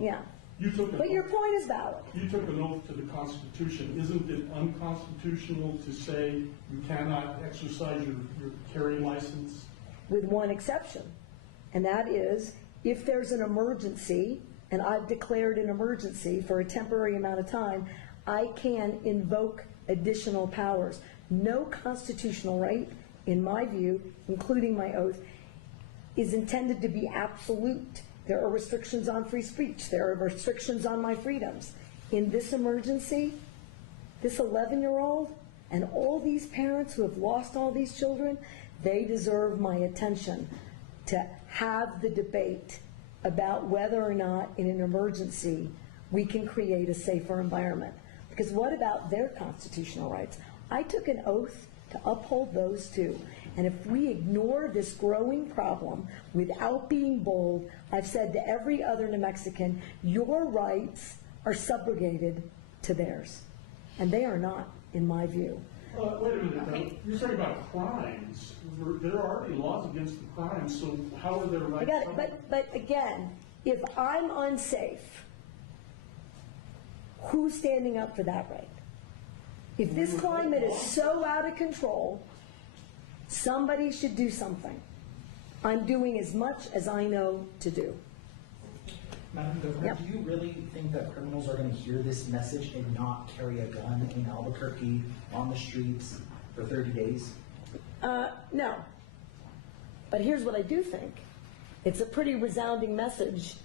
Yeah. You took an But your oath- point is valid. You took an oath to the Constitution. Isn't it unconstitutional to say you cannot exercise your carrying license? With one exception, and that is if there's an emergency, and I've declared an emergency for a temporary amount of time, I can invoke additional powers. No constitutional right, in my view, including my oath, is intended to be absolute. There are restrictions on free speech. There are restrictions on my freedoms. In this emergency, this 11-year-old and all these parents who have lost all these children, they deserve my attention to have the debate about whether or not in an emergency we can create a safer environment. Because what about their constitutional rights? I took an oath to uphold those too. And if we ignore this growing problem without being bold, I've said to every other New Mexican, your rights are subrogated to theirs. And they are not, in my view. Wait a minute, you're talking about crimes. There are already laws against the crimes, so how are their rights? I got it, but again, if I'm unsafe, who's standing up for that right? If this climate is so out of control, somebody should do something. I'm doing as much as I know to do. Madam Governor, Yep. do you really think that criminals are going to hear this message and not carry a gun in Albuquerque on the streets for 30 days? No. But here's what I do think. It's a pretty resounding message